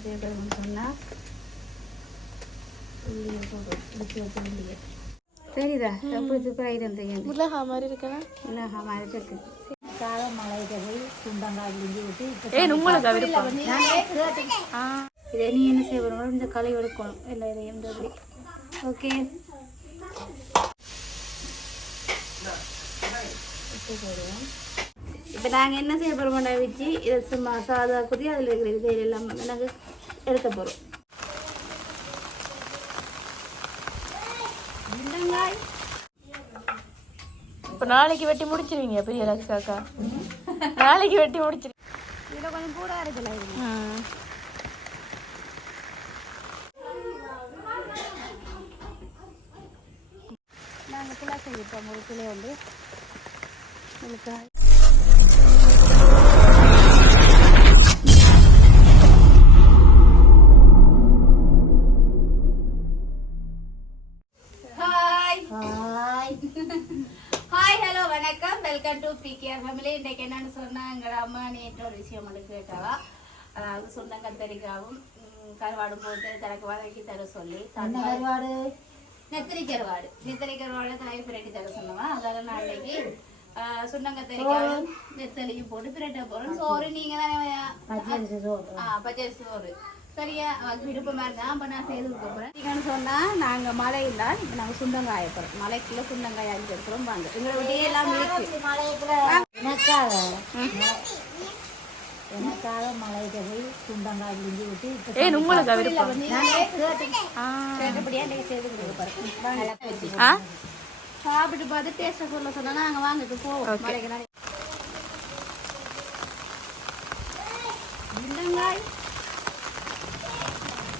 போகிறோம்னு சொன்னால் உள்ளியை வச்ச சரிதா எப்படி சூப்பராக இருந்தீங்க மிளகா மாதிரி இருக்கா மிளகா மாதிரி போய் சுண்டங்காய் இஞ்சி விட்டு இதை நீ என்ன போகிறோம் இந்த களை எடுக்கணும். எல்லா இதையும் இந்த இப்படி ஓகே இப்போ நாங்கள் என்ன செய்ய போகிறோம்டா வச்சு இதை சும்மா சாதா குதி அதில் இருக்கிற இது எல்லாம் வந்து நாங்கள் எடுக்க போகிறோம் இப்போ நாளைக்கு வெட்டி முடிச்சிருவீங்க பெரிய லக்ஷாக்கா நாளைக்கு வெட்டி முடிச்சிரு இதில் கொஞ்சம் கூட இருக்குல்ல இது ம் நாங்கள் கிலோ செஞ்சுட்டோம் ஒரு கிலோ வந்து உங்களுக்கு வெல்கம் டு பிகேஆர் ஃபேமிலி இன்றைக்கு என்னன்னு சொன்னால் எங்களோட அம்மா நேற்று ஒரு விஷயம் மட்டும் கேட்டாவா? அதாவது சொன்ன கத்தரிக்காவும் ம், கருவாடும் போட்டு தனக்கு வதக்கி தர சொல்லி கருவாடு? நெத்திரி கருவாடு. நெத்திரி கருவாடு தாய் பிரட்டி தர சொன்னவா? அதால நான் அன்னைக்கு சுண்டங்கத்தரிக்காயும் நெத்தலியும் போட்டு பிரட்ட போறோம். சோறு நீங்க தானே ஆ பச்சரிசி சோறு. சரியா? அது விருப்பமா இருந்தா அப்ப நான் செய்து கொடுக்க இப்ப சுண்டங்காய போறோம். மலைக்குள்ள சுண்டங்காய் அஞ்சு இருக்கிறோம் வாங்க. எங்களை விட்டே எல்லாம் எனக்காக எனக்காக போய் சுண்டங்காய் விட்டு ஏன் உங்களுக்கு சாப்பிட்டு பார்த்து டேஸ்ட்டை சொல்ல சொன்னா நாங்க வாங்கிட்டு போவோம். மலைக்கு நாளை. சுண்டங்காய் சுண்டங்காய போறோம் மழை வந்தா ஒரு ஒரு விதத்துல நல்ல வேணாம் ம் மழை வந்தா ஒரு விதத்துல நல்ல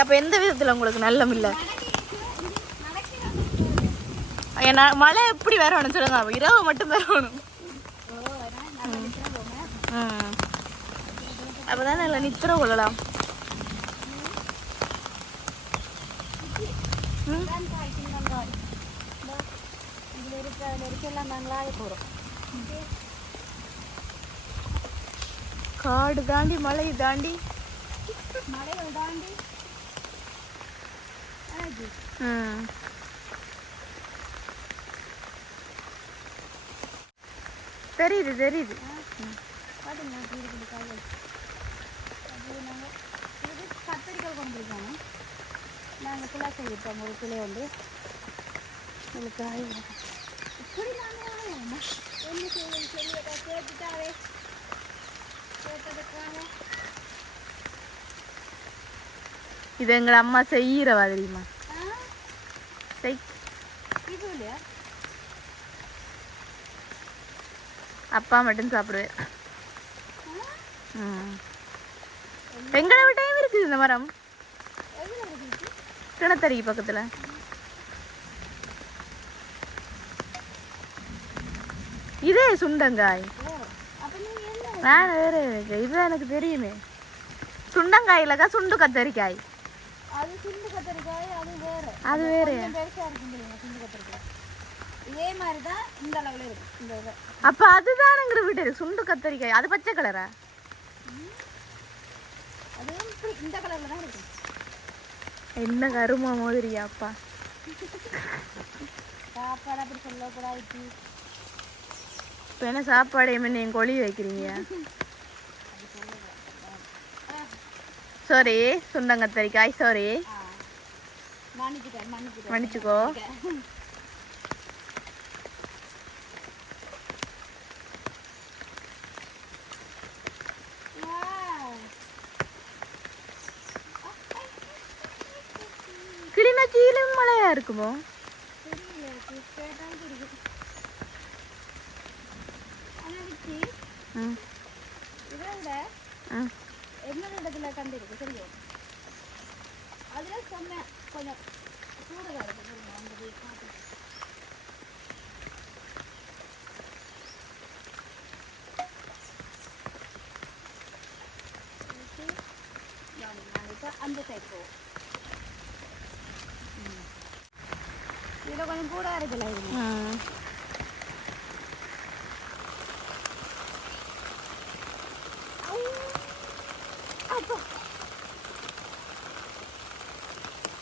அப்போ எந்த விதத்தில் உங்களுக்கு நல்லம் இல்லை? ஏன்னா மழை எப்படி வரணும் சொல்லுங்க. அப்ப இரவு மட்டும் வரணும். ம். அப்பதான் நல்லா நித்திர கொள்ளலாம். இதுல இருக்க அதுல இருக்க எல்லாம் நாங்களாக போறோம் காடு தாண்டி மலை தாண்டி மலைகள் தாண்டி அழகு. ம் தெரியுது தெரியுது பாருங்க அப்படி இருக்குது காய்கள் அது நாங்கள் இது கத்தரிக்காய் கொண்டு இருக்காங்க நாங்கள் கிலோ செய்யிருப்போம் ஒரு கிலோ வந்து. உங்களுக்கு இப்படி நாங்கள் என்ன செய்வது சொல்லி கேட்டுட்டாவே. கேட்டதுக்காக. இது எங்களை அம்மா செய்யறவா தெரியுமா ஆ? செய். இது இல்லையா? அப்பா மட்டும் சாப்பிடுவேன். எங்களை விட்டையும் இருக்குது இந்த மரம். கிணத்தடி பக்கத்துல? இதே சுண்டங்காய். நான் வேற இருக்கு. இதுதான் எனக்கு தெரியுமே. சுண்டங்காயிலக்கா சுண்டு கத்தரிக்காய். அது அது வேறு. அது வேற இதே மாதிரி தான் இந்த அளவில் இருக்கும். இந்த இது. அப்ப அதுதான் எங்க வீட்டு இருக்கு சுண்டு கத்தரிக்காய். அது பச்சை கலரா இப்படி இந்த கலரில் தான் இருக்கும். என்ன கருமா மாதிரியா அப்பா சாப்பாடு அப்படி சொல்லக்கூடாது. இப்ப என்ன சாப்பாடு என்ன என் கொழி வைக்கிறீங்க? சாரி சுண்டங்கத்தரிக்காய் சாரி மன்னிச்சுக்கோ கிளிநொச்சியிலும் மழையா இருக்குமோ தெரியல எனக்கு கேட்டாலும் தெரியும் ஆனால் விச்சி ம் இதை விட ம். என்னோட இடத்துல கண்டிருக்கு தெரியும் அதில் செம்ம கொஞ்சம் கூடுதலாக இருக்கு அந்த போய் பார்த்து. அந்த சைட் போகும் கொஞ்சம் கூட இருக்குல்ல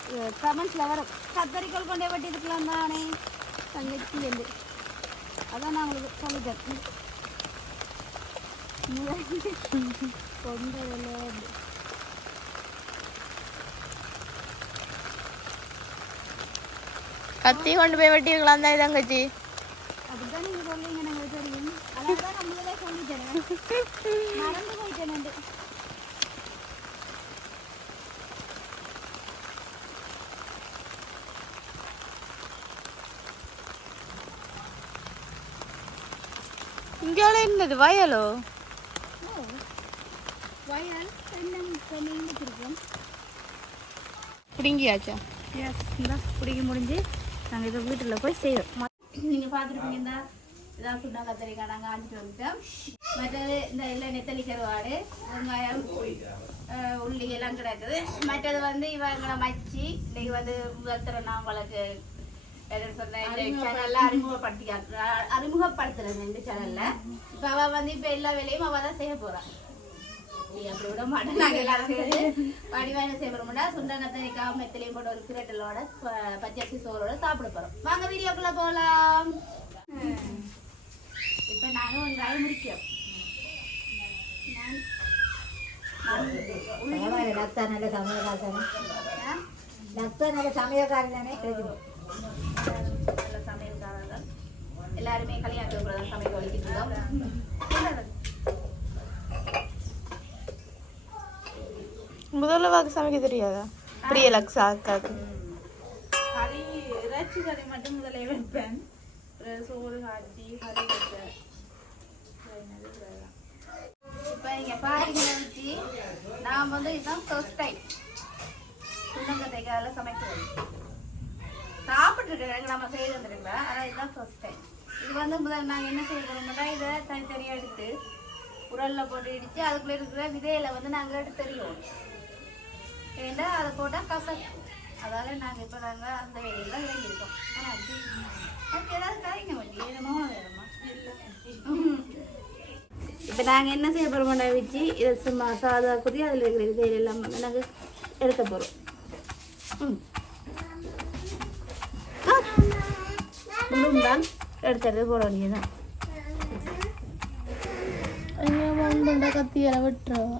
இது கமெண்ட்ஸில் வரும் கத்தரிக்கோள் கொண்டே வெட்டி இருக்கலாம் தானே தங்கச்சிலேருந்து அதான் நான் உங்களுக்கு சொல்லித்தரேன் கொண்டதில்லை கத்தி கொண்டு போய் வெட்டிக்கலாம் தான் தங்கச்சி இங்கே என்னது வயலோ வயல் பிடுங்கியாச்சா எஸ் இந்த பிடிக்க முடிஞ்சு நாங்கள் இதை வீட்டில் போய் செய்வோம் நீங்கள் பார்த்துருப்பீங்க இந்த இதான் சுண்டா கத்திரிக்காய் நாங்கள் ஆஞ்சிட்டு வந்துட்டோம். மற்றது இந்த இல்லை நெத்தலி கருவாடு வெங்காயம் உள்ளி எல்லாம் கிடக்குது. மற்றது வந்து இவங்களை மச்சி இன்னைக்கு வந்து முதல் தடவை நான் உங்களுக்கு. அறிமுகப்படுத்தி அறிமுகப்படுத்துறேன் இந்த சேனல்ல இப்போ அவள் வந்து இப்போ எல்லா வேலையும் அவள் தான் செய்ய போறான் அப்படி விட மாட்டேன் நாங்கள் எல்லாரும் சேர்ந்து மெத்திலையும் போட்டு ஒரு கிரட்டலோட பச்சரிசி சோறோட சாப்பிட போறோம் வாங்க வீடியோக்குள்ள போகலாம் இப்போ நாங்கள் வெங்காயம் முடிக்கிறோம் லத்தா நல்ல? லத்தா நல்ல சமையல்காரன் தானே சமையல்காரர்கள் எல்லாருமே கல்யாணத்துக்கு சமைக்க வலிக்கிட்டு இருக்கோம் முதல்ல வாக்கு சமைக்க தெரியாதா? பிரியலக்ஷா அக்காக்கு. கறி இறைச்சி கறி மட்டும் முதல்ல வைப்பேன். சோறு காய்ச்சி கறி வைப்பேன். இப்போ இங்கே பாருங்க நான் வந்து இதுதான் ஃபர்ஸ்ட் டைம் சுண்டங்கத்தைக்கால சமைக்கிறது. சாப்பிட்ருக்கேன் நம்ம செய்து வந்துருக்கல ஆனால் இதுதான் ஃபர்ஸ்ட் டைம் இது வந்து முதல்ல நாங்கள் என்ன செய்ய போகிறோம்னா இதை தனித்தனியாக எடுத்து உரலில் போட்டு இடித்து அதுக்குள்ளே இருக்கிற விதையில வந்து நாங்கள் எடுத்து தெரியும் ஏன்னா அதை போட்டால் கசக்கும் அதால நாங்கள் இப்போ நாங்கள் அந்த வேலையெல்லாம் இறங்கியிருக்கோம் ஆனால் அது அதுக்கு ஏதாவது கரைங்க வண்டி வேணுமா வேணுமா? இப்போ நாங்கள் என்ன செய்ய போகிறோம்டா வச்சு இதை சும்மா சாதா குதி அதில் இருக்கிற விதையில எல்லாம் வந்து நாங்கள் எடுக்க போகிறோம் ம். முழுந்தான் எடுத்து எடுத்து போட வேண்டியதுதான். மண்பண்டா கத்தியால வெட்டுறவா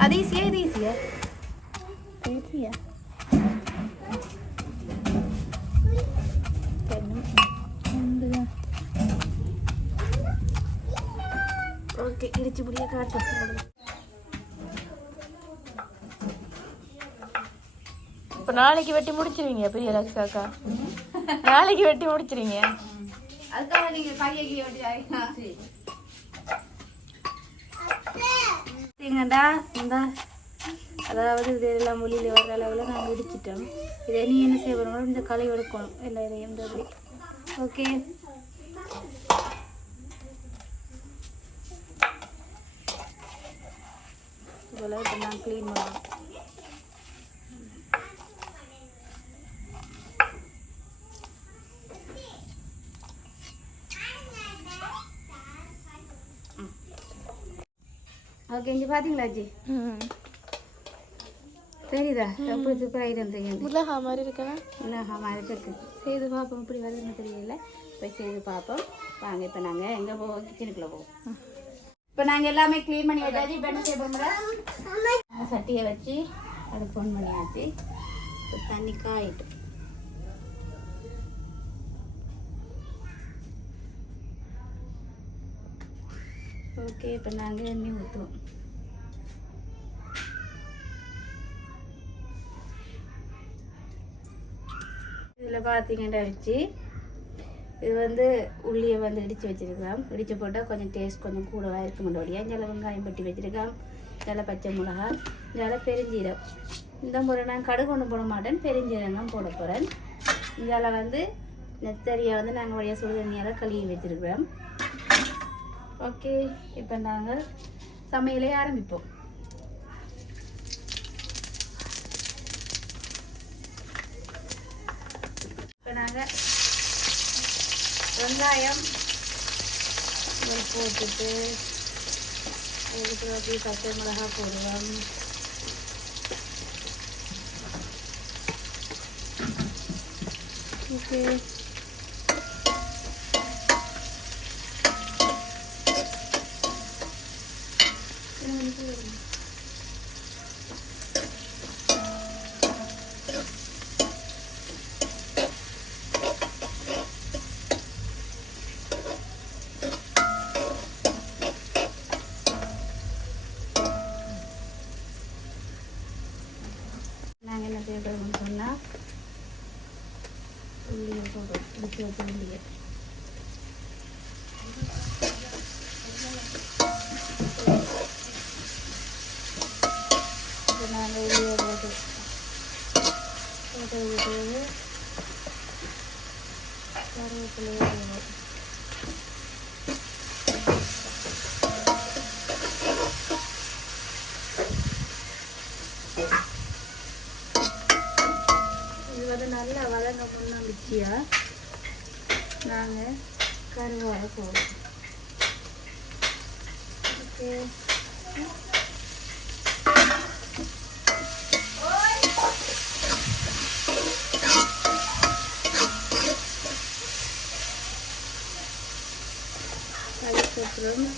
அது ஈஸியா இது ஈஸியா தெரியா ஓகே இடிச்சு முடிய காட்டும் இப்போ நாளைக்கு வெட்டி முடிச்சிருவீங்க பிரியலக்ஷா அக்கா? நாளைக்கு வெட்டி முடிச்சிருவீங்க? அதுக்காக நீங்கள் கையை வேண்டியதா பார்த்தீங்கடா இந்த அதாவது இது எல்லாம் மொழியில் வர்ற அளவில் நாங்கள் இடிச்சிட்டோம். இதை நீ என்ன செய்ய போகிறோம் இந்த களை எடுக்கணும். எல்லா இதையும் இந்த அப்படி ஓகே இவ்வளோ இப்போ நான் க்ளீன் பண்ணலாம் ஓகே இங்கே பார்த்தீங்களா ஜி தெரியுதா? எப்படி சூப்பராக இருந்தீங்க மிளகா மாதிரி இருக்கா? மிளகா மாதிரி இருக்கு. செய்து பார்ப்போம் இப்படி வருதுன்னு தெரியல. போய் செய்து பார்ப்போம். வாங்க இப்போ நாங்கள் எங்கே போவோம் கிச்சனுக்குள்ளே போவோம். இப்போ நாங்கள் எல்லாமே க்ளீன் பண்ணி வச்சாச்சு. இப்போ என்ன போகிறோம் சட்டியை வச்சு அடுப்பு ஃபோன் பண்ணியாச்சு. இப்போ தண்ணி காயிட்டு ஓகே இப்போ நாங்கள் எண்ணெய் ஊற்றுவோம் இதில் பார்த்தீங்கன்னா வச்சு இது வந்து உள்ளியை வந்து இடித்து வச்சிருக்கிறோம். இடித்து போட்டால் கொஞ்சம் டேஸ்ட் கொஞ்சம் கூடவாக இருக்க முடியாது இதில் வெங்காயம் பட்டி வச்சுருக்கேன் இதில் பச்சை மிளகா இதில் பெருஞ்சீரம் இந்த முறை நான் கடுகு ஒன்று போட மாட்டேன் பெருஞ்சீரம் தான் போட போகிறேன் இதில் வந்து நெத்தரியை வந்து நாங்கள் வழியாக சுடு தண்ணியால் கழுவி வச்சுருக்கிறோம். ஓகே இப்போ நாங்கள் சமையலே ஆரம்பிப்போம். நாங்கள் வெங்காயம் இதில் போட்டுட்டு அதுக்கு அப்படியே பச்சை மிளகா போடுவோம் ஓகே Tuloy அதுக்கப்புறம்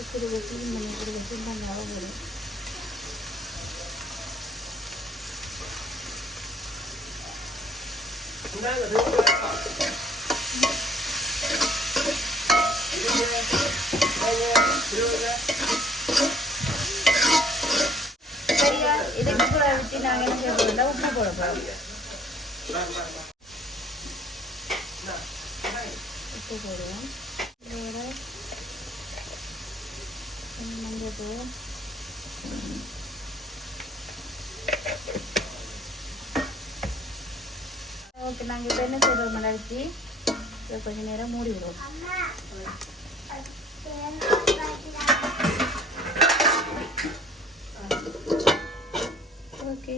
இப்படி வச்சு மணி இப்படி வச்சு நாங்கள் வரும் சரியா இதுக்கு கூட வச்சு நாங்கள் என்ன செய்ய போகிறோம் உப்பு போட போகிறோம் உப்பு போடுவோம் இதோட கொஞ்சம் மஞ்சள் தூள் ஓகே நாங்கள் இப்போ என்ன செய்கிறோம் மலர்ச்சி இதை கொஞ்சம் நேரம் மூடி விடுவோம் ஓகே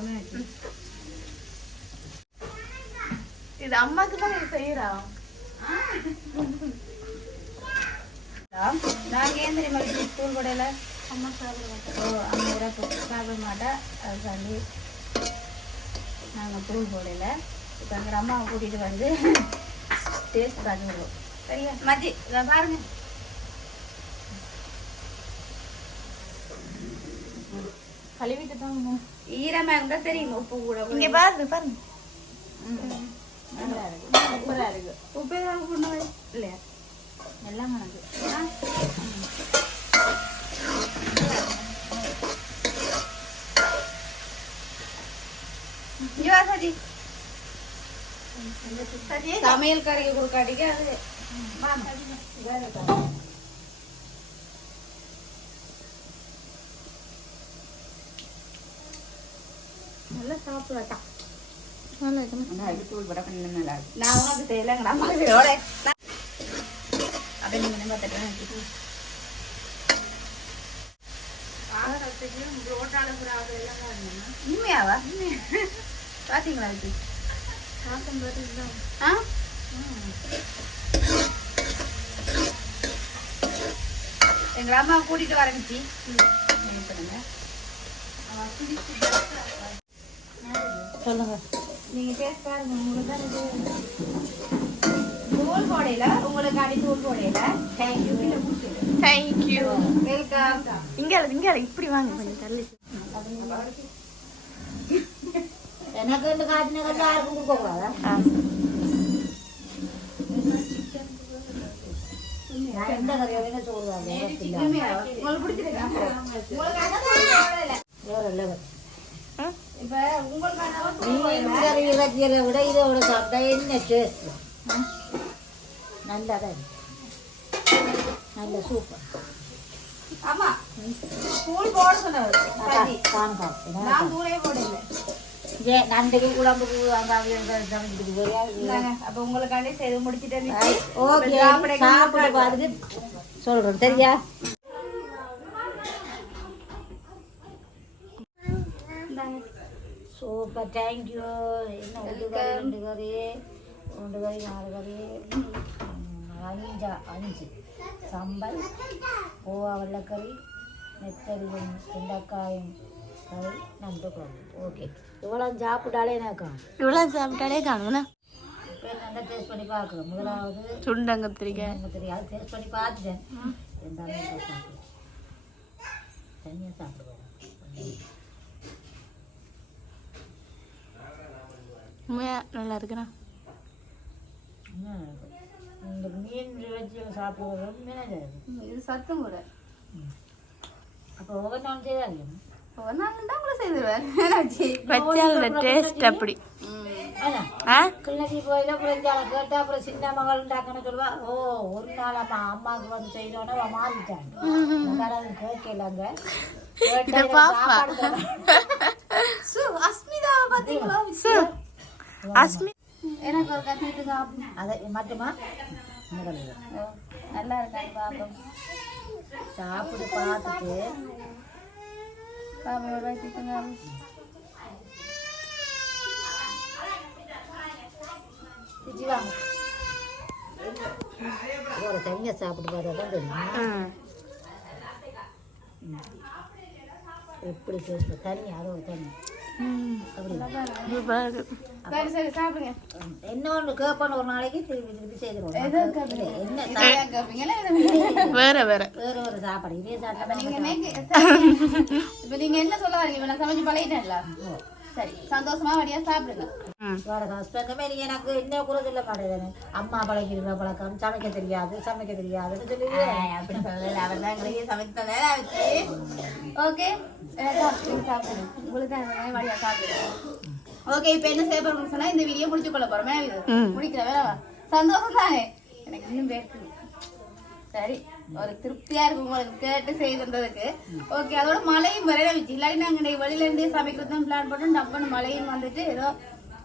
விடுவோமே இது அம்மாக்கு தான் இது செய்யறா? நாங்கள் ஏன் தெரியுமா ஸ்கூல் கூடையில? அம்மா சாப்பிட மாட்டோம் ஓ அம்மா இறப்பு சாப்பிட மாட்டேன் அதுக்காண்டி நாங்கள் தூள் போடையில இப்போ எங்கள் அம்மாவை கூட்டிகிட்டு வந்து டேஸ்ட் பார்த்து விடுவோம். சரியா? மதி இதை பாருங்க. கழுவிட்டு தான் ஈரமாக இருந்தால் தெரியும் உப்பு கூட இங்க பாருங்க பாருங்க. நல்லா இருக்கு சூப்பரா இருக்கு உப்பு ஏதாவது கொண்டு இல்லையா? எல்லாம் சமையல் கறிக்கு கொடுக்காட்டிக்கு அது. நல்லா சாப்பிடட்டா நல்லா இருக்கு நான் உனக்கு செய்யலைங்க அம்மா செய்யோட அப்படியே நீங்கள் பார்த்துட்டு உண்மையாவா பாத்தீங்களா இது ஆ எங்க அம்மா கூட்டிட்டு வரணுச்சு பண்ணுங்க சொல்லுங்க. நீங்க டேஸ்ட் பாருங்க உங்களுக்கு தான் இது தூள் போட போடையில உங்களுக்கு அடி தூள் போடையில. தேங்க்யூ தேங்க்யூ வெல்கம் இங்க இங்க இப்படி வாங்க கொஞ்சம் தள்ளி. எனக்கு இந்த காட்டின கல்ல யாருக்கும் கொடுக்கக்கூடாதா? ஆ. நான் எந்த கறியை வேணும் சொல்லுவாங்க உங்களுக்கு பிடிச்சிருக்கா? உங்களுக்கு அதான் போடையில வேற லெவல் ம்? இப்ப உங்களுக்கு அதான் மீன் கறி இறைச்சியை விட இதோட சாப்பிட்டா என்ன டேஸ்ட் நல்லதா இருக்கு. நல்ல சூப்பர் ஆமா. தூள் போட சொன்னவர் நண்டுக்கு குழம்புக்கு அப்ப உங்களுக்காண்டி செய்து முடிச்சிட்டு சாப்பிட்டு பார்த்துட்டு சொல்கிறோம் சரியா? சூப்பர் தேங்க்யூ என்ன ஒன்று கறி ரெண்டு கறி ரெண்டு கறி நாலு கறி. அஞ்சா அஞ்சு. சம்பல் பூவா வெள்ளைக்கறி நெத்தரியும் வெண்டைக்காயும் கறி நண்டு குழம்பு. ஓகே இவ்வளோ சாப்பிட்டாலே எனக்கு இவ்வளவு சாப்பிட்டாலே காணும்னா இப்போ நல்லா டேஸ்ட் பண்ணி பார்க்குறோம் முதலாவது சுண்டங்க கத்திரிக்காய் தெரியாது டேஸ்ட் பண்ணி பார்த்துட்டேன். இருந்தாலும் இப்போ சாப்பிடுவேன் தனியாக சாப்பிடுவோம். உண்மையா? நல்லா இருக்குண்ணா. இந்த மீன் வச்சு சாப்பிடுவது மீனாக இது சத்தம் கூட. அப்போ ஒவ்வொரு நாள் செய்தாங்க. ஒரு நாள் தான் கூட செய்துருவார் என்னாச்சு? வச்சால டேஸ்ட் அப்படி. கிள்ளச்சி போயில அப்புறம் ஜால கேட்டா அப்புறம் சின்ன மகள் டாக்கன்னு சொல்லுவா. ஓ ஒரு நாள் அம்மா அம்மாவுக்கு வந்து செய்யணும்னா அவன் மாறிட்டாங்க. கேட்கலாங்க இத பாப்பா. சு அஸ்மிதாவை பாத்தீங்களா சு. அஸ்மி எனக்கு ஒரு கத்திட்டு அதை மட்டுமா? நல்லா இருக்கான்னு பாப்போம். சாப்பிட்டு பார்த்துட்டு. பாப்பா ஒரு வச்சுட்டுங்க பிச்சு வாங்க இதோட தனியாக சாப்பிட்டு பார்த்தா தான் தெரியும். எப்படி என்ன ஒன்று கேட்பான்னு ஒரு நாளைக்கு வேற வேற. வேற ஒரு சாப்பாடு. இதே சாப்பிட்டா நீங்க என்ன சொல்ல வரீங்க? நான் சமைச்சு பழகிட்டேன்ல. சரி சந்தோஷமா வடியா சாப்பிடுங்க. வேற ஹஸ்பண்டுமே நீ எனக்கு என்ன கூட சொல்ல மாட்டேன் அம்மா பழகிருந்த பழக்கம். சமைக்க தெரியாது சமைக்க தெரியாதுன்னு சொல்லி அப்படி சொல்லல. அவர் தான் எங்களுக்கு சமைச்சு அவச்சு ஓகே? சாப்பிடுங்க உங்களுக்கு தான் ஓகே இப்போ என்ன செய்ய போறோம்னு சொன்னா இந்த வீடியோ முடிச்சு கொள்ள போறோமே இது. முடிக்கிற வேலைவா சந்தோஷம் தானே. எனக்கு இன்னும் பேருக்கு சரி ஒரு திருப்தியா இருக்கு உங்களுக்கு கேட்டு செய்து தந்ததுக்கு. ஓகே அதோட மழையும் வரையில வச்சு இல்லாட்டி நாங்க வெளியில இருந்தே சமைக்கிறது தான் பிளான் பண்ணோம் டப்புன்னு மழையும் வந்துட்டு ஏதோ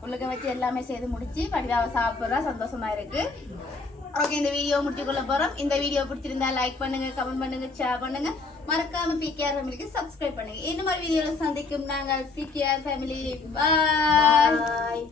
உள்ளுக்க வச்சு எல்லாமே செய்து முடிச்சு படிவாவை சாப்பிட்றா சந்தோஷமா இருக்கு. ஓகே இந்த வீடியோ முடிச்சுக்கொள்ள போறோம். இந்த வீடியோ பிடிச்சிருந்தா லைக் பண்ணுங்க கமெண்ட் பண்ணுங்க ஷேர் பண்ணுங்க. மறக்காம பிகேஆர் ஃபேமிலிக்கு சப்ஸ்கிரைப் பண்ணுங்க. இந்த மாதிரி வீடியோல சந்திக்கும் நாங்கள் பிகேஆர் ஃபேமிலி பாய்